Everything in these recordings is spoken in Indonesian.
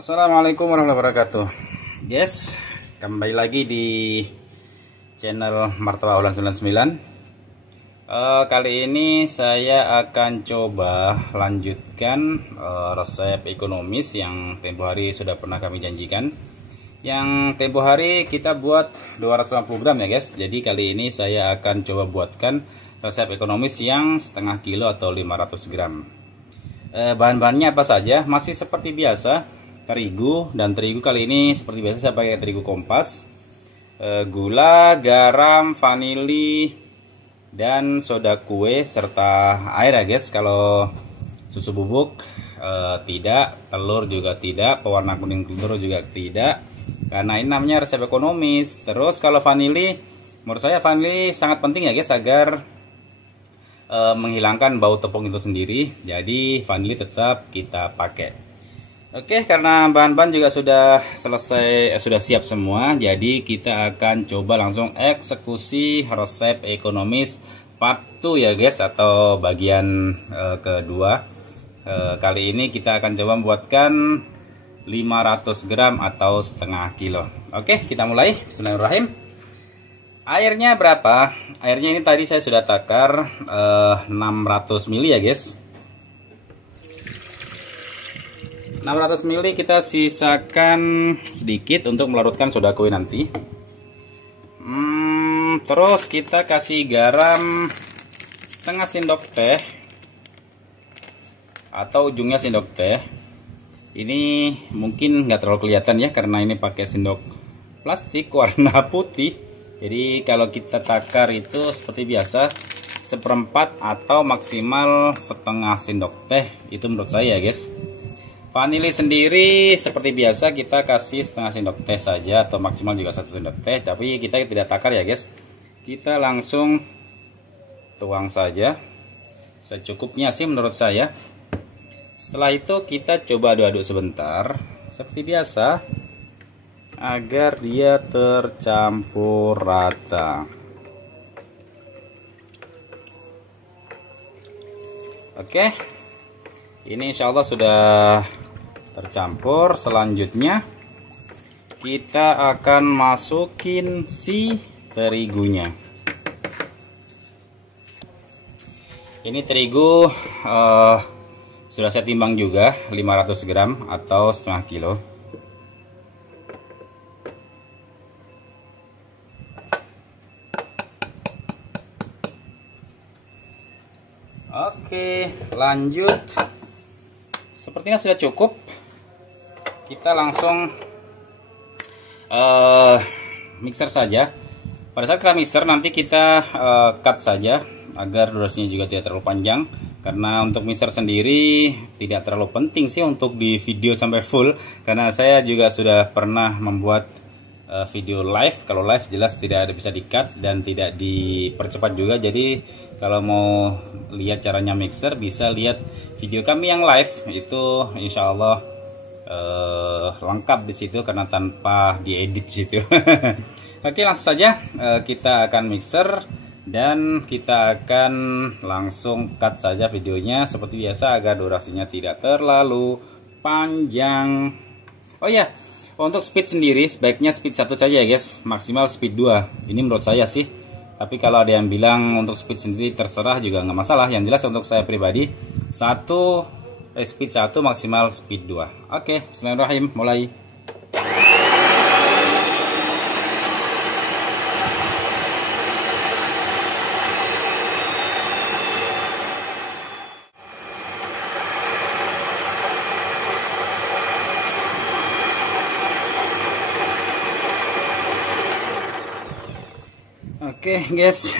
Assalamualaikum warahmatullahi wabarakatuh. Yes, kembali lagi di channel Martabak Ulang 99. Kali ini saya akan coba lanjutkan resep ekonomis yang tempo hari sudah pernah kami janjikan. Yang tempo hari kita buat 250 gram ya guys. Jadi kali ini saya akan coba buatkan resep ekonomis yang setengah kilo atau 500 gram. Bahan-bahannya apa saja? Masih seperti biasa, terigu, dan terigu kali ini seperti biasa saya pakai terigu kompas, gula, garam, vanili, dan soda kue serta air ya guys. Kalau susu bubuk tidak, telur juga tidak, pewarna kuning telur juga tidak, karena ini namanya resep ekonomis. Terus kalau vanili, menurut saya vanili sangat penting ya guys, agar menghilangkan bau tepung itu sendiri. Jadi vanili tetap kita pakai. Oke, karena bahan-bahan juga sudah selesai, sudah siap semua, jadi kita akan coba langsung eksekusi resep ekonomis part 2 ya guys, atau bagian kedua. Kali ini kita akan coba membuatkan 500 gram atau setengah kilo. Oke, kita mulai. Bismillahirrahmanirrahim. Airnya berapa? Airnya ini tadi saya sudah takar 600 ml ya guys. 600 ml kita sisakan sedikit untuk melarutkan soda kue nanti. Terus kita kasih garam setengah sendok teh atau ujungnya sendok teh. Ini mungkin nggak terlalu kelihatan ya, karena ini pakai sendok plastik warna putih. Jadi kalau kita takar itu seperti biasa, seperempat atau maksimal setengah sendok teh, itu menurut saya guys. Vanili sendiri seperti biasa kita kasih setengah sendok teh saja, atau maksimal juga 1 sendok teh, tapi kita tidak takar ya guys. Kita langsung tuang saja secukupnya sih menurut saya. Setelah itu kita coba aduk-aduk sebentar seperti biasa, agar dia tercampur rata. Oke, ini insya Allah sudah tercampur. Selanjutnya kita akan masukin si terigunya. Ini terigu sudah saya timbang juga, 500 gram atau setengah kilo. Oke, lanjut. Sepertinya sudah cukup. Kita langsung mixer saja. Pada saat kita mixer nanti kita cut saja agar durasinya juga tidak terlalu panjang. Karena untuk mixer sendiri tidak terlalu penting sih untuk di video sampai full, karena saya juga sudah pernah membuat video live. Kalau live jelas tidak ada bisa di-cut dan tidak dipercepat juga. Jadi kalau mau lihat caranya mixer, bisa lihat video kami yang live, itu insya Allah lengkap di situ karena tanpa diedit situ. Oke, langsung saja kita akan mixer dan kita akan langsung cut saja videonya seperti biasa agar durasinya tidak terlalu panjang. Oh ya, untuk speed sendiri sebaiknya speed 1 saja ya guys, maksimal speed 2. Ini menurut saya sih. Tapi kalau ada yang bilang untuk speed sendiri terserah juga nggak masalah. Yang jelas untuk saya pribadi speed 1 maksimal speed 2. Oke, bismillahirrahmanirrahim, mulai. Oke guys,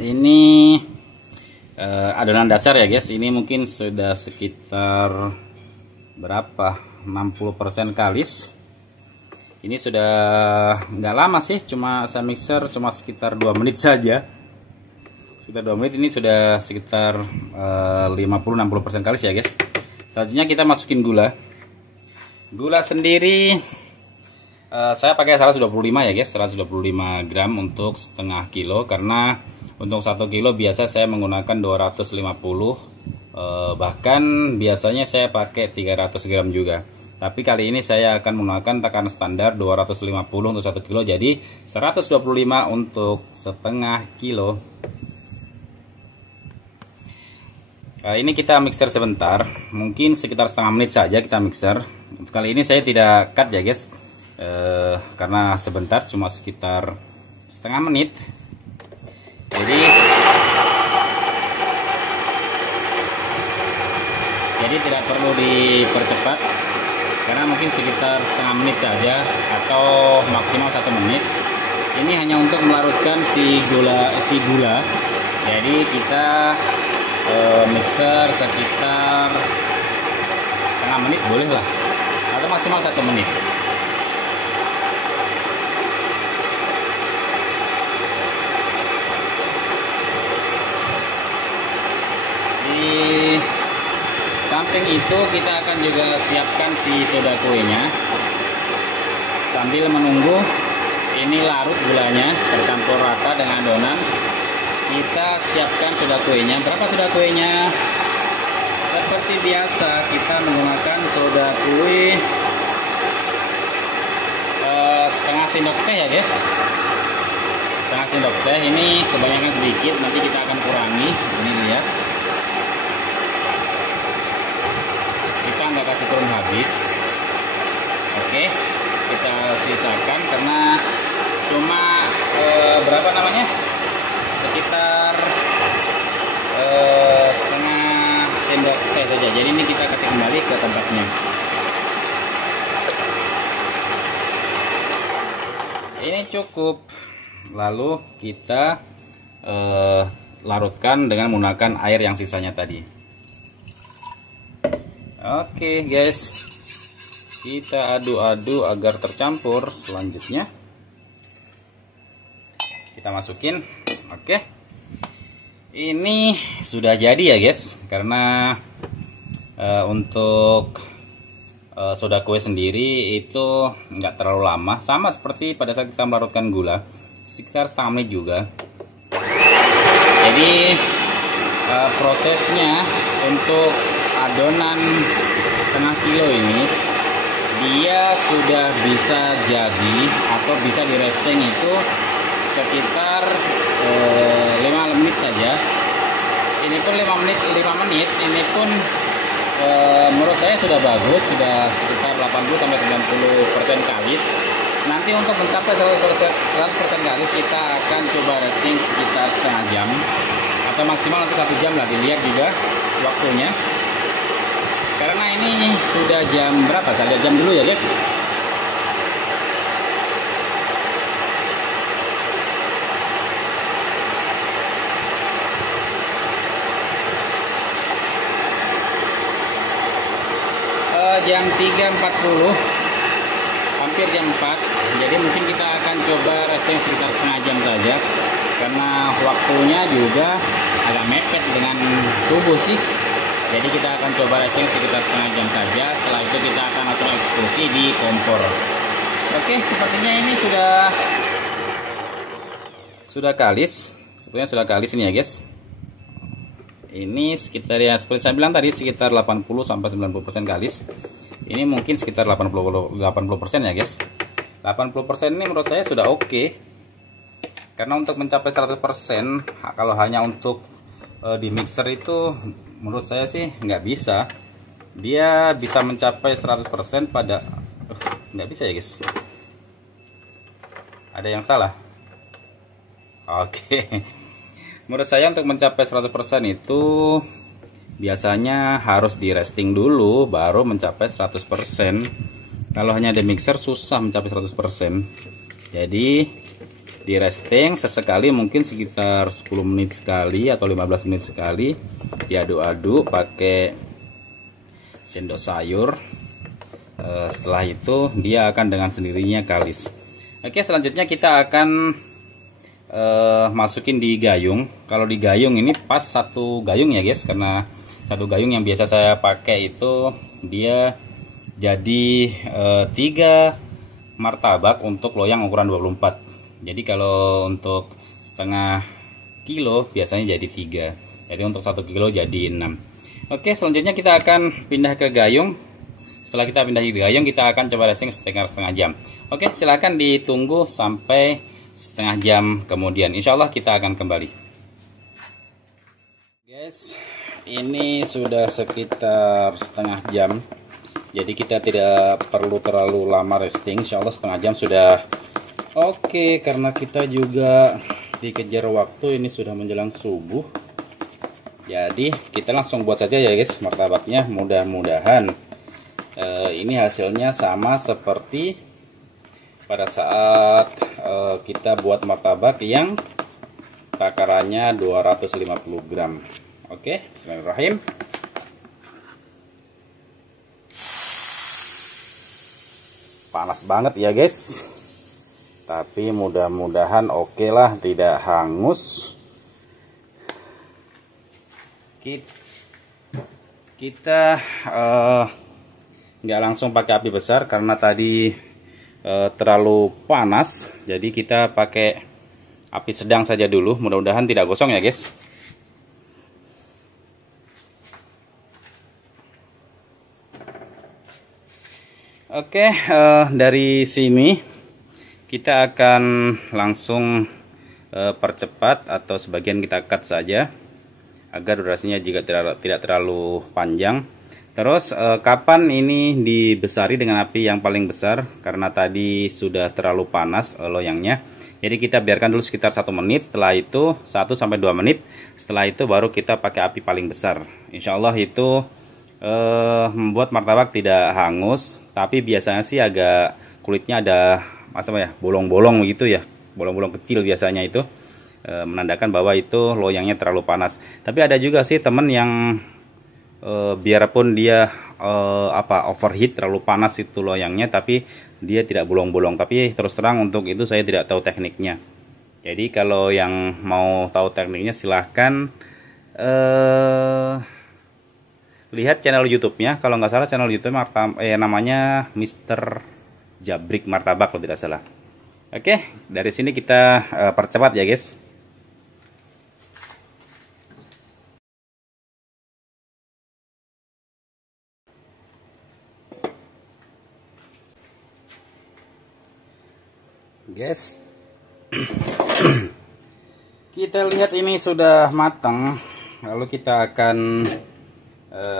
ini adonan dasar ya guys. Ini mungkin sudah sekitar berapa, 60% kalis. Ini sudah nggak lama sih, cuma saya mixer cuma sekitar 2 menit saja. Sekitar 2 menit ini sudah sekitar 50-60% kalis ya guys. Selanjutnya kita masukin gula. Gula sendiri saya pakai 125 ya guys, 125 gram untuk setengah kilo, karena untuk 1 kilo biasa saya menggunakan 250, bahkan biasanya saya pakai 300 gram juga. Tapi kali ini saya akan menggunakan takaran standar 250 untuk 1 kilo, jadi 125 untuk setengah kilo. Ini kita mixer sebentar, mungkin sekitar setengah menit saja kita mixer. Kali ini saya tidak cut ya guys, karena sebentar, cuma sekitar setengah menit. Jadi tidak perlu dipercepat, karena mungkin sekitar setengah menit saja atau maksimal 1 menit. Ini hanya untuk melarutkan si gula. Jadi kita mixer sekitar setengah menit boleh lah, atau maksimal 1 menit. Di samping itu kita akan juga siapkan si soda kuenya. Sambil menunggu ini larut gulanya tercampur rata dengan adonan, kita siapkan soda kuenya. Berapa soda kuenya? Seperti biasa kita menggunakan soda kue setengah sendok teh ya guys. Setengah sendok teh, ini kebanyakan sedikit, nanti kita akan kurangi. Ini lihat, kita nggak kasih turun habis. Oke, kita sisakan karena cuma berapa namanya, sekitar setengah sendok teh saja. Jadi ini kita kasih kembali ke tempatnya. Ini cukup. Lalu kita larutkan dengan menggunakan air yang sisanya tadi. Oke guys, kita aduk-aduk agar tercampur. Selanjutnya kita masukin. Oke, ini sudah jadi ya guys, karena untuk soda kue sendiri itu nggak terlalu lama, sama seperti pada saat kita melarutkan gula, sekitar setengah menit juga. Jadi prosesnya untuk adonan setengah kilo ini, dia sudah bisa jadi atau bisa di resting itu sekitar 5 menit saja. Ini pun 5 menit, ini pun menurut saya sudah bagus, sudah sekitar 80-90% kalis. Nanti untuk mencapai 100% kalis kita akan coba resting sekitar setengah jam atau maksimal nanti 1 jam lah, dilihat juga waktunya. Karena ini sudah jam berapa? Saya lihat jam dulu ya guys. Jam 3.40, hampir jam 4. Jadi mungkin kita akan coba resting sekitar setengah jam saja, karena waktunya juga agak mepet dengan subuh sih. Jadi kita akan coba resting sekitar setengah jam saja. Setelah itu kita akan langsung eksekusi di kompor. Oke, sepertinya ini sudah kalis. Sepertinya sudah kalis ini ya guys. Ini sekitar, ya seperti saya bilang tadi, sekitar 80-90% kalis. Ini mungkin sekitar 80% ya guys. 80% ini menurut saya sudah oke. Karena untuk mencapai 100%, kalau hanya untuk di mixer itu menurut saya sih nggak bisa. Dia bisa mencapai 100% pada nggak bisa ya guys. Ada yang salah. Oke. Menurut saya untuk mencapai 100% itu biasanya harus di resting dulu baru mencapai 100%. Kalau hanya di mixer susah mencapai 100%. Jadi di resting sesekali, mungkin sekitar 10 menit sekali atau 15 menit sekali, diaduk-aduk pakai sendok sayur. Setelah itu dia akan dengan sendirinya kalis. Oke, selanjutnya kita akan masukin di gayung. Kalau di gayung ini pas 1 gayung ya guys, karena 1 gayung yang biasa saya pakai itu dia jadi 3 martabak untuk loyang ukuran 24. Jadi kalau untuk setengah kilo biasanya jadi 3. Jadi untuk 1 kilo jadi 6. Oke, selanjutnya kita akan pindah ke gayung. Setelah kita pindah di gayung, kita akan coba resting setengah jam. Oke, silahkan ditunggu sampai setengah jam kemudian. Insya Allah kita akan kembali. Guys, ini sudah sekitar setengah jam. Jadi kita tidak perlu terlalu lama resting. Insya Allah setengah jam sudah oke. Karena kita juga dikejar waktu, ini sudah menjelang subuh. Jadi kita langsung buat saja ya guys martabaknya. Mudah-mudahan ini hasilnya sama seperti pada saat kita buat martabak yang takarannya 250 gram. Oke, bismillahirrahmanirrahim. Panas banget ya guys, tapi mudah-mudahan oke lah, tidak hangus. Kita nggak langsung pakai api besar karena tadi terlalu panas, jadi kita pakai api sedang saja dulu. Mudah-mudahan tidak gosong ya guys. Oke, dari sini kita akan langsung percepat atau sebagian kita cut saja agar durasinya juga tidak terlalu panjang. Terus kapan ini dibesari dengan api yang paling besar, karena tadi sudah terlalu panas loyangnya. Jadi kita biarkan dulu sekitar 1 menit, setelah itu 1-2 menit. Setelah itu baru kita pakai api paling besar. Insya Allah itu membuat martabak tidak hangus, tapi biasanya sih agak kulitnya ada bolong-bolong gitu ya, bolong-bolong kecil biasanya itu menandakan bahwa itu loyangnya terlalu panas. Tapi ada juga sih temen yang biarpun dia overheat, terlalu panas itu loyangnya, tapi dia tidak bolong-bolong. Tapi terus terang untuk itu saya tidak tahu tekniknya. Jadi kalau yang mau tahu tekniknya silahkan lihat channel YouTube-nya. Kalau nggak salah channel YouTube namanya Mr. Jabrik Martabak kalau tidak salah. Oke, dari sini kita percepat ya guys. Guys, kita lihat ini sudah matang, lalu kita akan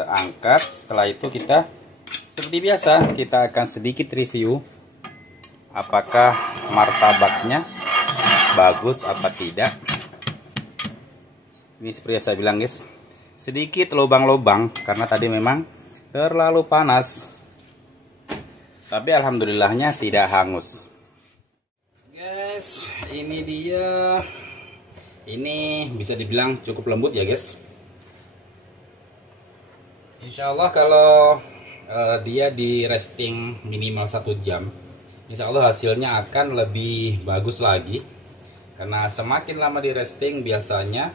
angkat. Setelah itu kita seperti biasa kita akan sedikit review apakah martabaknya bagus apa tidak. Ini seperti yang saya bilang guys, sedikit lubang-lubang karena tadi memang terlalu panas, tapi alhamdulillahnya tidak hangus. Guys, ini dia. Ini bisa dibilang cukup lembut ya guys. Insya Allah kalau dia di resting minimal 1 jam, insya Allah hasilnya akan lebih bagus lagi. Karena semakin lama di resting biasanya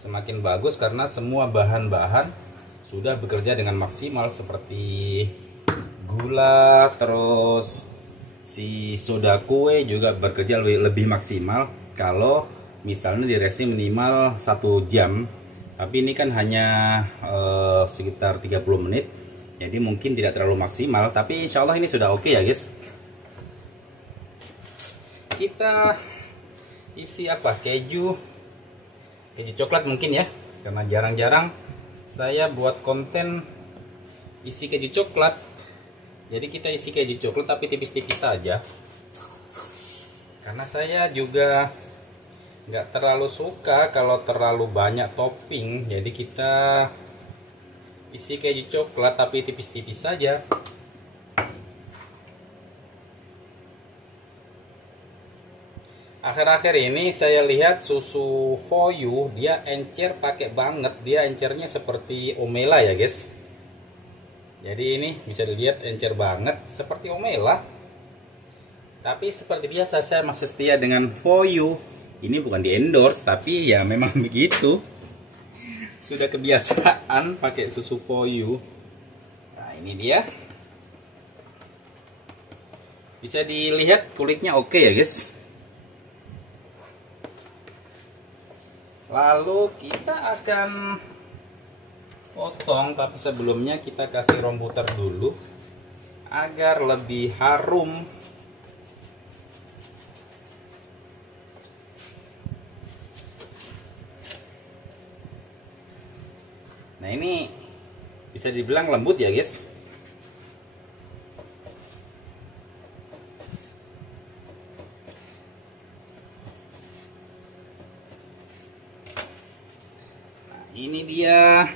semakin bagus, karena semua bahan-bahan sudah bekerja dengan maksimal, seperti gula, terus si soda kue juga bekerja lebih maksimal kalau misalnya di resting minimal 1 jam. Tapi ini kan hanya sekitar 30 menit, jadi mungkin tidak terlalu maksimal, tapi insya Allah ini sudah oke ya guys. Kita isi apa? Keju coklat mungkin ya, karena jarang-jarang saya buat konten isi keju coklat. Jadi kita isi keju coklat tapi tipis-tipis saja, karena saya juga nggak terlalu suka kalau terlalu banyak topping. Jadi kita isi keju coklat tapi tipis-tipis saja. Akhir-akhir ini saya lihat susu Voyou dia encer pakai banget, dia encernya seperti Omela ya guys. Jadi ini bisa dilihat encer banget seperti Omela. Tapi seperti biasa saya masih setia dengan Voyou. Ini bukan di endorse, tapi ya memang begitu. Sudah kebiasaan pakai susu Voyou. Nah ini dia. Bisa dilihat kulitnya oke ya guys. Lalu kita akan potong, tapi sebelumnya kita kasih ron butter dulu agar lebih harum. Nah, ini bisa dibilang lembut ya guys. Nah, ini dia.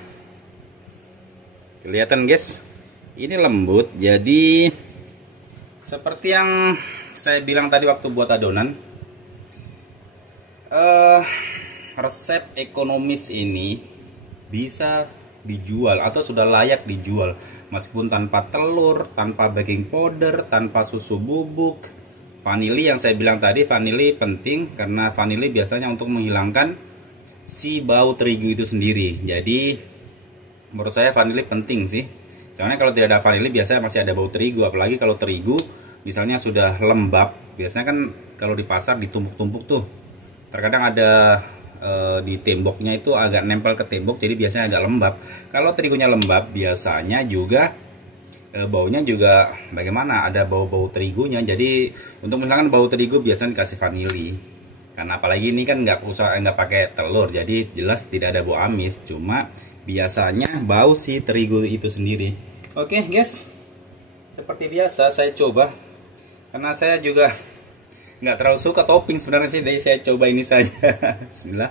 Kelihatan guys. Ini lembut. Jadi seperti yang saya bilang tadi waktu buat adonan, resep ekonomis ini bisa dijual atau sudah layak dijual meskipun tanpa telur, tanpa baking powder, tanpa susu bubuk. Vanili yang saya bilang tadi, vanili penting karena vanili biasanya untuk menghilangkan si bau terigu itu sendiri. Jadi menurut saya vanili penting sih. Soalnya kalau tidak ada vanili biasanya masih ada bau terigu, apalagi kalau terigu misalnya sudah lembab. Biasanya kan kalau di pasar ditumpuk-tumpuk tuh. Terkadang ada di temboknya itu agak nempel ke tembok, jadi biasanya agak lembab. Kalau terigunya lembab biasanya juga baunya juga bagaimana, ada bau-bau terigunya. Jadi untuk misalkan bau terigu biasanya dikasih vanili, karena apalagi ini kan nggak pakai telur, jadi jelas tidak ada bau amis, cuma biasanya bau si terigu itu sendiri. Oke guys, seperti biasa saya coba, karena saya juga nggak terlalu suka topping sebenarnya sih, jadi saya coba ini saja. Bismillah.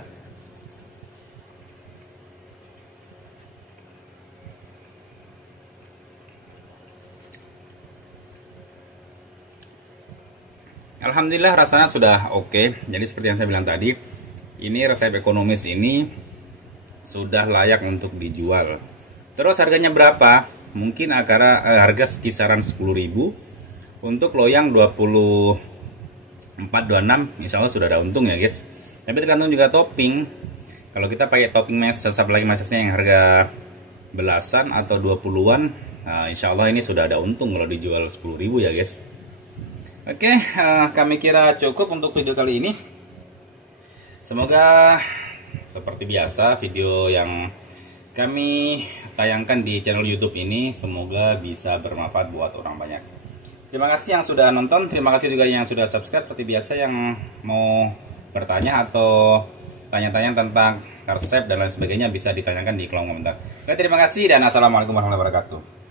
Alhamdulillah rasanya sudah oke. Jadi seperti yang saya bilang tadi, ini resep ekonomis ini sudah layak untuk dijual. Terus harganya berapa? Mungkin harga kisaran 10.000 untuk loyang 24-26, insya Allah sudah ada untung ya guys. Tapi tergantung juga topping. Kalau kita pakai topping meses, apalagi mesesnya yang harga belasan atau 20-an, nah, insya Allah ini sudah ada untung kalau dijual 10.000 ya guys. Oke, kami kira cukup untuk video kali ini. Semoga seperti biasa video yang kami tayangkan di channel YouTube ini semoga bisa bermanfaat buat orang banyak. Terima kasih yang sudah nonton, terima kasih juga yang sudah subscribe. Seperti biasa, yang mau bertanya atau tanya-tanya tentang resep dan lain sebagainya bisa ditanyakan di kolom komentar. Oke, terima kasih dan assalamualaikum warahmatullahi wabarakatuh.